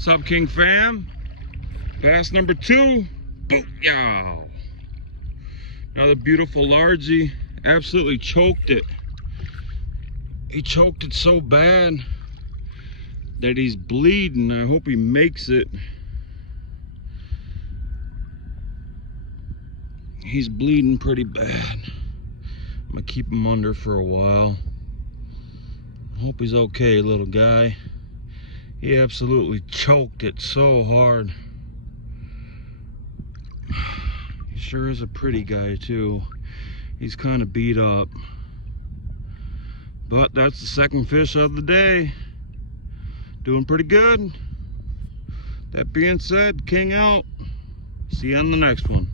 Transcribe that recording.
Sup, King fam? Bass number 2. Booyah! Another beautiful largie. Absolutely choked it. He choked it so bad that he's bleeding. I hope he makes it. He's bleeding pretty bad. I'm gonna keep him under for a while. Hope he's okay, little guy. He absolutely choked it so hard. He sure is a pretty guy too. He's kind of beat up. But that's the second fish of the day. Doing pretty good. That being said, King out. See you on the next one.